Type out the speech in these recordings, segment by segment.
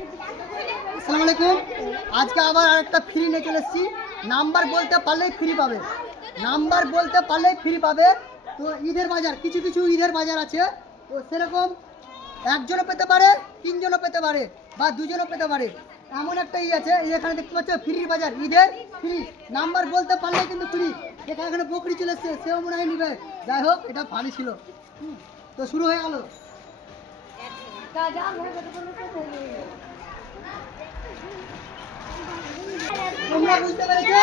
আসসালামু আলাইকুম। আজকে আবার আরেকটা ফ্রি নিয়ে চলে এসেছি। নাম্বার বলতে পারলেই ফ্রি পাবে, নাম্বার বলতে পারলেই ফ্রি পাবে। তো ঈদের বাজার, কিছু কিছু ঈদের বাজার আছে, তো সেরকম একজনও পেতে পারে, তিনজনও পেতে পারে, বা দুজনও পেতে পারে। এমন একটা আছে, এখানে দেখতে পাচ্ছ ফ্রি বাজার, ঈদের ফ্রি। নাম্বার বলতে পারলেই কিন্তু ফ্রি। এখানে বকরি চলে এসছে, সেও মনে হয় নিবে। যাই হোক, এটা ভালো ছিল। তো শুরু হয়ে গেল। তোমরা বুঝতে পেরেছো?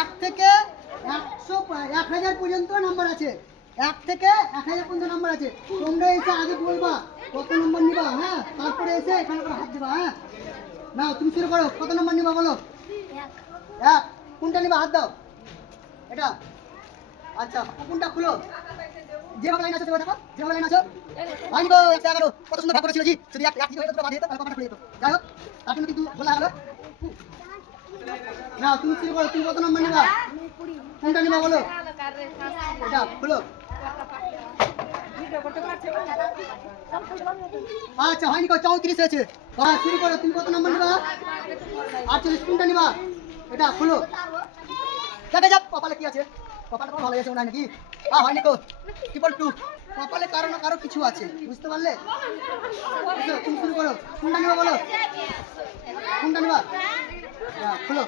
এক থেকে 1000 পর্যন্ত নাম্বার আছে। 1 থেকে 1000 পর্যন্ত নাম্বার আছে। তোমরা এসে আগে বলবা কত নম্বর নিবা, হ্যাঁ? তারপরে এসে এখানে করে হাত দিবা, হ্যাঁ? নাও, তুমি শুরু করো। কত নম্বর নিবা বলো? 1। কোনটা নিবা? হাত দাও। এটা আচ্ছা, কোনটা খুলো? যেভাবে লাইন আছে সেভাবে দেখো, যেভাবে লাইন আছে। হয়নি গো, 111। কত সুন্দর ভাগ করেছিল জি। যদি এক দিকে হয়ে যেত বাঁধিয়ে দিত, তাহলে কপালটা খুলে যেত। যাই হোক, তার জন্য কিন্তু বলা হলো। না, তুমি শুরু করো। তুমি কত নম্বর নিবা? কোনটা নিবা বলো? এটা খুলো। আচ্ছা, হয়নি গো, 34 হয়েছে। হ্যাঁ, শুরু করো। তুমি কত নম্বর নিবা? 48। কোনটা নিবা? এটা খুলো। দেখা যাক কপালে কি আছে। কপালটা ভালো হয়েছে মনে হয় নাকি? হয়নি গো, 222। কপালে কারো না কারো কিছু আছে, বুঝতে পারলে? তুমি শুরু করো। কোনটা নিবা বলো? কোনটা নিবা? খুলো।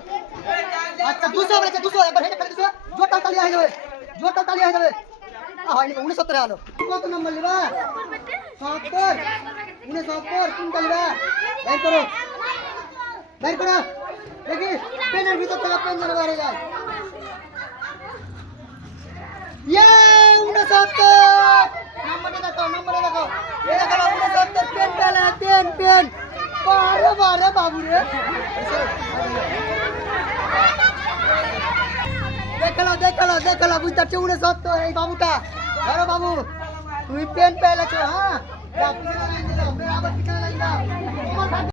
আচ্ছা, 200 বলেছে। 200 একবার হেঁটে ফেলে 200। জোরটা তালি হয়ে যাবে, জোরটা তালি হয়ে যাবে। হয়নি গো, 69 হলো। কত নম্বর নিবা? 70। 69। কোনটা নিবা? বের করো, বের করো। দেখি পেনের ভিতর থেকে পেন যেন বাইরে যায়। ইয়ে, 69। নম্বরটা দেখো, নম্বরটা দেখো। এই দেখো 69। পেন পেলে, পেন পেন। বারে বারে বাবু রে। দেখালো বুঝতে পারছো? 69 এই বাবুটা। ধরো বাবু, তুমি পেন পেয়েছো, হ্যাঁ? আবার পিছনে লাইন দাও।